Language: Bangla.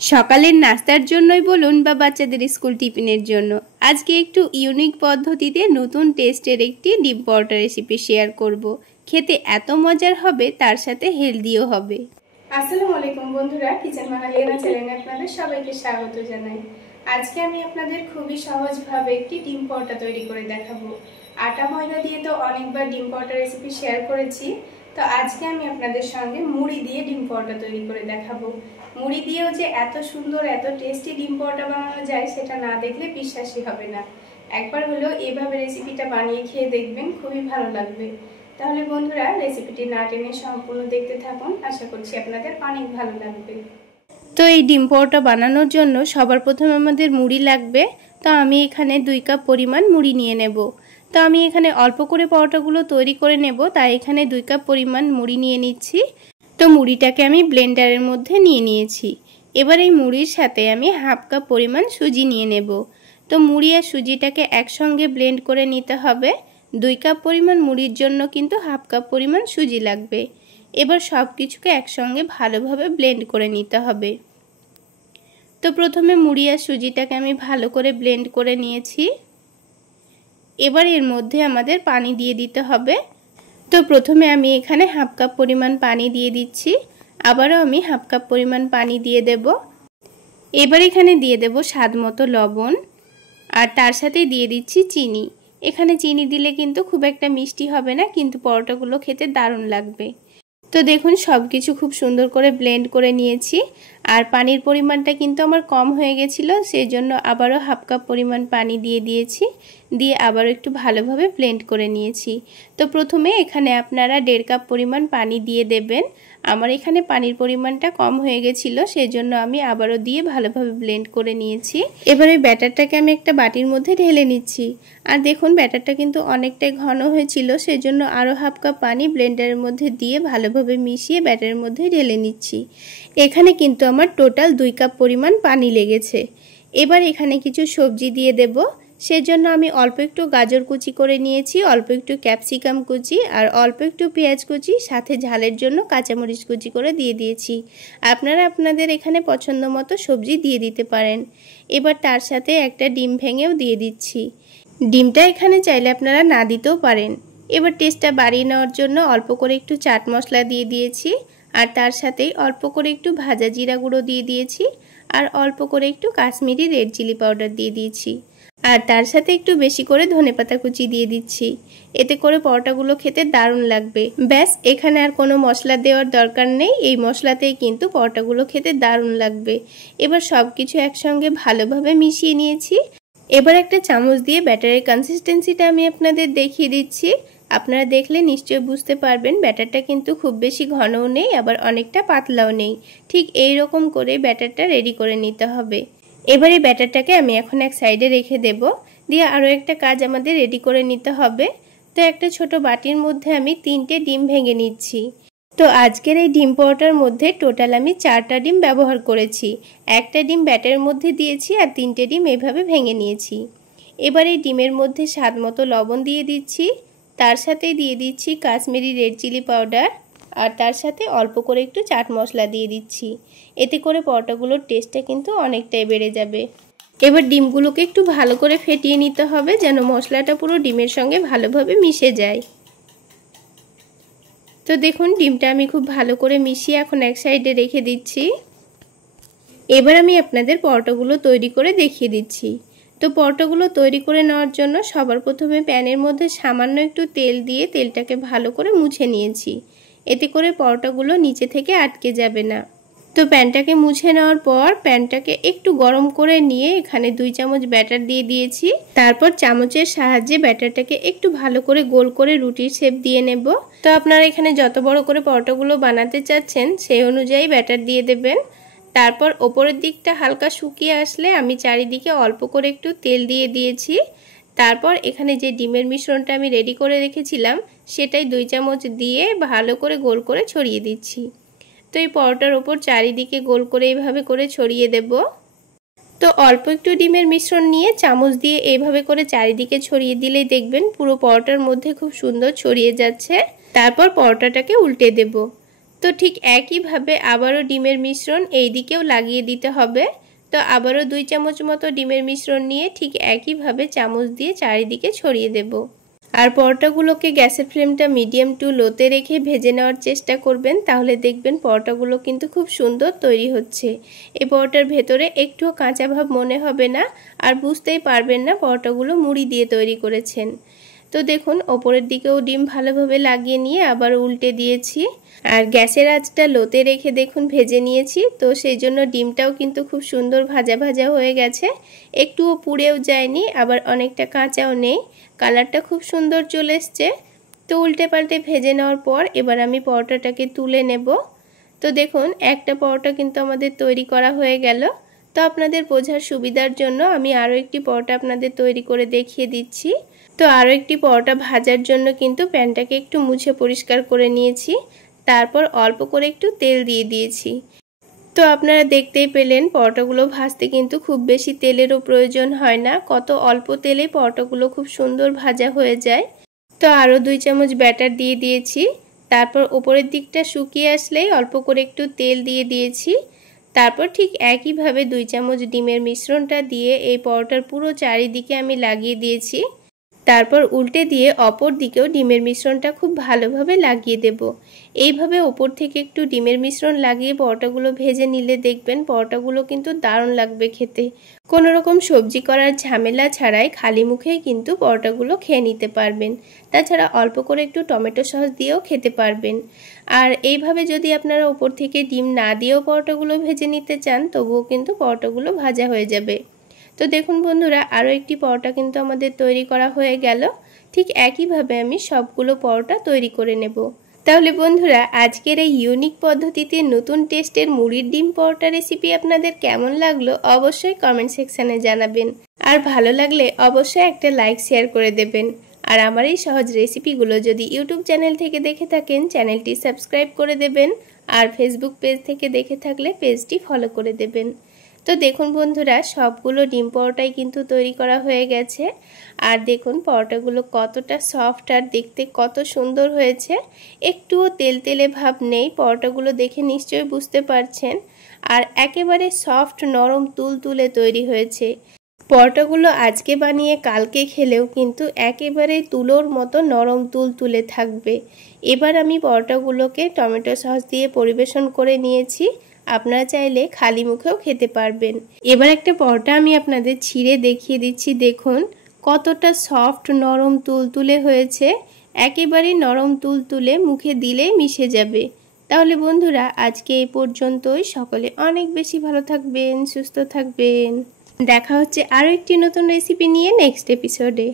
সকালের নাস্তার জন্যই বলুন বা বাচ্চাদের স্কুল টিফিনের জন্য আজকে একটু ইউনিক পদ্ধতিতে নতুন টেস্টের একটি ডিম পরোটা রেসিপি শেয়ার করব। খেতে এত মজার হবে, তার সাথে হেলদিও হবে। আসসালামু আলাইকুম বন্ধুরা, কিচেন বাঙালিয়ানা চ্যানেলে আপনাদের সবাইকে স্বাগত জানাই। আজকে আমি আপনাদের খুবই সহজভাবে একটি ডিম পরোটা তৈরি করে দেখাবো। আটা ময়দা দিয়ে তো অনেকবার ডিম পরোটা রেসিপি শেয়ার করেছি, তো আজকে আমি আপনাদের সঙ্গে মুড়ি দিয়ে ডিম পরোটা তৈরি করে দেখাবো। মুড়ি দিয়েও যে এত সুন্দর এত টেস্টি ডিম পরোটা বানানো যায় সেটা না দেখলে বিশ্বাসই হবে না। একবার হলেও এভাবে রেসিপিটা বানিয়ে খেয়ে দেখবেন, খুবই ভালো লাগবে। তাহলে বন্ধুরা, রেসিপিটি না টেনে সম্পূর্ণ দেখতে থাকুন, আশা করছি আপনাদের অনেক ভালো লাগবে। তো এই ডিম পরোটা বানানোর জন্য সবার প্রথমে আমাদের মুড়ি লাগবে। তো আমি এখানে 2 কাপ পরিমাণ মুড়ি নিয়ে নেব। তো আমি এখানে অল্প করে পরোটাগুলো তৈরি করে নেব, তাই এখানে 2 কাপ পরিমাণ মুড়ি নিয়ে নিচ্ছি। তো মুড়িটাকে আমি ব্লেন্ডারের মধ্যে নিয়ে নিয়েছি। এবার এই মুড়ির সাথে আমি হাফ কাপ পরিমাণ সুজি নিয়ে নেব। তো মুড়ি আর সুজিটাকে একসঙ্গে ব্লেন্ড করে নিতে হবে। 2 কাপ পরিমাণ মুড়ির জন্য কিন্তু হাফ কাপ পরিমাণ সুজি লাগবে। এবার সব কিছুকে একসঙ্গে ভালোভাবে ব্লেন্ড করে নিতে হবে। তো প্রথমে মুড়ি আর সুজিটাকে আমি ভালো করে ব্লেন্ড করে নিয়েছি। এবার এর মধ্যে আমাদের পানি দিয়ে দিতে হবে। তো প্রথমে আমি এখানে হাফ কাপ পরিমাণ পানি দিয়ে দিচ্ছি, আবারও আমি হাফ কাপ পরিমাণ পানি দিয়ে দেব। এবার এখানে দিয়ে দেব স্বাদ মতো লবণ, আর তার সাথে দিয়ে দিচ্ছি চিনি। এখানে চিনি দিলে কিন্তু খুব একটা মিষ্টি হবে না, কিন্তু পরোটাগুলো খেতে দারুণ লাগবে। তো দেখুন সব কিছু খুব সুন্দর করে ব্লেন্ড করে নিয়েছি, আর পানির পরিমাণটা কিন্তু আমার কম হয়ে গেছিলো, সেই জন্য আবারও হাফ কাপ পরিমাণ পানি দিয়ে দিয়েছি, দিয়ে আবারও একটু ভালোভাবে ব্লেন্ড করে নিয়েছি। তো প্রথমে এখানে আপনারা 1.5 কাপ পরিমাণ পানি দিয়ে দেবেন। আমার এখানে পানির পরিমাণটা কম হয়ে গেছিলো, সেই জন্য আমি আবারও দিয়ে ভালোভাবে ব্লেন্ড করে নিয়েছি। এবার এই ব্যাটারটাকে আমি একটা বাটির মধ্যে ঢেলে নিচ্ছি। আর দেখুন ব্যাটারটা কিন্তু অনেকটাই ঘন হয়েছিল, সেই জন্য আরও হাফ কাপ পানি ব্লেন্ডারের মধ্যে দিয়ে ভালোভাবে মিশিয়ে ব্যাটারের মধ্যে ঢেলে নিচ্ছি। এখানে কিন্তু আমার টোটাল 2 কাপ পরিমাণ পানি লেগেছে। এবার এখানে কিছু সবজি দিয়ে দেব। সেজন্য আমি অল্প একটু গাজর কুচি করে নিয়েছি, অল্প একটু ক্যাপসিকাম কুচি, আর অল্প একটু পেঁয়াজ কুচি, সাথে ঝালের জন্য কাঁচামরিচ কুচি করে দিয়ে দিয়েছি। আপনারা আপনাদের এখানে পছন্দ মতো সবজি দিয়ে দিতে পারেন। এবার তার সাথে একটা ডিম ভেঙেও দিয়ে দিচ্ছি। ডিমটা এখানে চাইলে আপনারা না দিতেও পারেন। এবার টেস্টটা বাড়িয়ে নেওয়ার জন্য অল্প করে একটু চাট মশলা দিয়ে দিয়েছি, আর তার সাথেই অল্প করে একটু ভাজা জিরা গুঁড়ো দিয়ে দিয়েছি, আর অল্প করে একটু কাশ্মীরি রেড চিলি পাউডার দিয়ে দিয়েছি, আর তার সাথে একটু বেশি করে ধনেপাতা কুচি দিয়ে দিচ্ছি। এতে করে পরোটাগুলো খেতে দারুণ লাগবে। ব্যাস, এখানে আর কোনো মশলা দেওয়ার দরকার নেই, এই মশলাতেই কিন্তু পরোটাগুলো খেতে দারুণ লাগবে। এবার সব কিছু একসঙ্গে ভালোভাবে মিশিয়ে নিয়েছি। এবার একটা চামচ দিয়ে ব্যাটারের কনসিস্টেন্সিটা আমি আপনাদের দেখিয়ে দিচ্ছি। আপনারা দেখলে নিশ্চয়ই বুঝতে পারবেন ব্যাটারটা কিন্তু খুব বেশি ঘনও নেই, আবার অনেকটা পাতলাও নেই। ঠিক এই রকম করে ব্যাটারটা রেডি করে নিতে হবে। এবার এই ব্যাটারটাকে আমি এখন এক সাইডে রেখে দেব, দিয়ে আরও একটা কাজ আমাদের রেডি করে নিতে হবে। তো একটা ছোট বাটির মধ্যে আমি 3টে ডিম ভেঙে নিচ্ছি। তো আজকের এই ডিম পরোটার মধ্যে টোটাল আমি 4টা ডিম ব্যবহার করেছি। একটা ডিম ব্যাটারের মধ্যে দিয়েছি, আর 3টে ডিম এইভাবে ভেঙে নিয়েছি। এবার এই ডিমের মধ্যে স্বাদ মতো লবণ দিয়ে দিচ্ছি, তার সাথে দিয়ে দিচ্ছি কাশ্মীরি রেড চিলি পাউডার, আর তার সাথে অল্প করে একটু চাট মশলা দিয়ে দিচ্ছি। এতে করে পরোটাগুলোর টেস্টটা কিন্তু অনেকটাই বেড়ে যাবে। এবার ডিমগুলোকে একটু ভালো করে ফেটিয়ে নিতে হবে, যেন মশলাটা পুরো ডিমের সঙ্গে ভালোভাবে মিশে যায়। তো দেখুন ডিমটা আমি খুব ভালো করে মিশিয়ে এখন এক সাইডে রেখে দিচ্ছি। এবার আমি আপনাদের পরোটাগুলো তৈরি করে দেখিয়ে দিচ্ছি। তো পরোটাগুলো তৈরি করে নেওয়ার জন্য সবার প্রথমে প্যানের মধ্যে সামান্য একটু তেল দিয়ে তেলটাকে ভালো করে মুছে নিয়েছি। এতে করে পরোটাগুলো নিচে থেকে আটকে যাবে না। তো প্যানটাকে মুছে নেওয়ার পর প্যানটাকে একটু গরম করে নিয়ে এখানে 2 চামচ ব্যাটার দিয়ে দিয়েছি। তারপর চামচের সাহায্যে ব্যাটারটাকে একটু ভালো করে গোল করে রুটির শেপ দিয়ে নেব। তো আপনারা এখানে যত বড় করে পরোটাগুলো বানাতে চাচ্ছেন সেই অনুযায়ী ব্যাটার দিয়ে দেবেন। তারপর ওপরের দিকটা হালকা শুকিয়ে আসলে আমি চারিদিকে অল্প করে একটু তেল দিয়ে দিয়েছি। তারপর এখানে যে ডিমের মিশ্রণটা আমি রেডি করে রেখেছিলাম সেটাই 2 চামচ দিয়ে ভালো করে গোল করে ছড়িয়ে দিচ্ছি। তো এই পরোটার ওপর চারিদিকে গোল করে এইভাবে করে ছড়িয়ে দেব। তো অল্প একটু ডিমের মিশ্রণ নিয়ে চামচ দিয়ে এইভাবে করে চারিদিকে ছড়িয়ে দিলেই দেখবেন পুরো পরোটার মধ্যে খুব সুন্দর ছড়িয়ে যাচ্ছে। তারপর পরোটাটাকে উল্টে দেব। তো ঠিক একইভাবে আবারও ডিমের মিশ্রণ এই দিকেও লাগিয়ে দিতে হবে। তো আবারও 2 চামচ মতো ডিমের মিশ্রণ নিয়ে ঠিক একইভাবে চামচ দিয়ে চারিদিকে ছড়িয়ে দেব। আর পরোটাগুলোকে গ্যাসের ফ্লেমটা মিডিয়াম টু লোতে রেখে ভেজে নেওয়ার চেষ্টা করবেন, তাহলে দেখবেন পরোটাগুলো কিন্তু খুব সুন্দর তৈরি হচ্ছে। এই পরোটার ভেতরে একটুও কাঁচা ভাব মনে হবে না, আর বুঝতেই পারবেন না পরোটাগুলো মুড়ি দিয়ে তৈরি করেছেন। তো দেখুন ওপরের দিকেও ডিম ভালোভাবে লাগিয়ে নিয়ে আবার উল্টে দিয়েছি, আর গ্যাসের আঁচটা লোতে রেখে দেখুন ভেজে নিয়েছি। তো সেই জন্য ডিমটাও কিন্তু খুব সুন্দর ভাজা ভাজা হয়ে গেছে, একটুও পুড়েও যায়নি, আবার অনেকটা কাঁচাও নেই, কালারটা খুব সুন্দর চলে এসছে। তো উল্টে পাল্টে ভেজে নেওয়ার পর এবার আমি পরোটাটাকে তুলে নেব। তো দেখুন একটা পরোটা কিন্তু আমাদের তৈরি করা হয়ে গেল। তো আপনাদের বোঝার সুবিধার জন্য আমি আরও একটি পরোটা আপনাদের তৈরি করে দেখিয়ে দিচ্ছি। তো আরও একটি পরোটা ভাজার জন্য কিন্তু প্যানটাকে একটু মুছে পরিষ্কার করে নিয়েছি, তারপর অল্প করে একটু তেল দিয়ে দিয়েছি। তো আপনারা দেখতেই পেলেন পরোটাগুলো ভাজতে কিন্তু খুব বেশি তেলেরও প্রয়োজন হয় না, কত অল্প তেলে পরোটাগুলো খুব সুন্দর ভাজা হয়ে যায়। তো আরও 2 চামচ ব্যাটার দিয়ে দিয়েছি, তারপর উপরের দিকটা শুকিয়ে আসলেই অল্প করে একটু তেল দিয়ে দিয়েছি। তারপর ঠিক একইভাবে 2 চামচ ডিমের মিশ্রণটা দিয়ে এই পরোটার পুরো চারিদিকে আমি লাগিয়ে দিয়েছি। তারপর উল্টে দিয়ে অপর দিকেও ডিমের মিশ্রণটা খুব ভালোভাবে লাগিয়ে দেব। এইভাবে ওপর থেকে একটু ডিমের মিশ্রণ লাগিয়ে পরোটাগুলো ভেজে নিলে দেখবেন পরোটাগুলো কিন্তু দারুণ লাগবে খেতে। কোনো রকম সবজি করার ঝামেলা ছাড়াই খালি মুখেই কিন্তু পরোটাগুলো খেয়ে নিতে পারবেন। তাছাড়া অল্প করে একটু টমেটো সস দিয়েও খেতে পারবেন। আর এইভাবে যদি আপনারা ওপর থেকে ডিম না দিয়েও পরোটাগুলো ভেজে নিতে চান, তবুও কিন্তু পরোটাগুলো ভাজা হয়ে যাবে। তো দেখুন বন্ধুরা, আরও একটি পরোটা কিন্তু আমাদের তৈরি করা হয়ে গেল। ঠিক একইভাবে আমি সবগুলো পরোটা তৈরি করে নেব। তাহলে বন্ধুরা, আজকের এই ইউনিক পদ্ধতিতে নতুন টেস্টের মুড়ির ডিম পরোটা রেসিপি আপনাদের কেমন লাগলো অবশ্যই কমেন্ট সেকশানে জানাবেন। আর ভালো লাগলে অবশ্যই একটা লাইক শেয়ার করে দেবেন। আর আমার এই সহজ রেসিপিগুলো যদি ইউটিউব চ্যানেল থেকে দেখে থাকেন, চ্যানেলটি সাবস্ক্রাইব করে দেবেন। আর ফেসবুক পেজ থেকে দেখে থাকলে পেজটি ফলো করে দেবেন। তো দেখুন বন্ধুরা, সবগুলো ডিম পরোটাই কিন্তু তৈরি করা হয়ে গেছে। আর দেখুন পরোটাগুলো কতটা সফট আর দেখতে কত সুন্দর হয়েছে, একটুও তেলতেলে ভাব নেই। পরোটাগুলো দেখে নিশ্চয়ই বুঝতে পারছেন। আর একেবারে সফট নরম তুলতুলে তৈরি হয়েছে। পরোটাগুলো আজকে বানিয়ে কালকে খেলেও কিন্তু একেবারে তুলোর মতো নরম তুলতুলে থাকবে। এবার আমি পরোটাগুলোকে টমেটো সস দিয়ে পরিবেশন করে নিয়েছি। আপনারা চাইলে খালি মুখেও খেতে পারবেন। এবার একটা পরোটা আমি আপনাদের ছিঁড়ে দেখিয়ে দিচ্ছি, দেখুন কতটা সফট নরম তুলতুলে হয়েছে, একেবারে নরম তুলতুলে, মুখে দিলেই মিশে যাবে। তাহলে বন্ধুরা, আজকে এই পর্যন্তই। সকলে অনেক বেশি ভালো থাকবেন, সুস্থ থাকবেন। দেখা হচ্ছে আরও একটি নতুন রেসিপি নিয়ে নেক্সট এপিসোডে।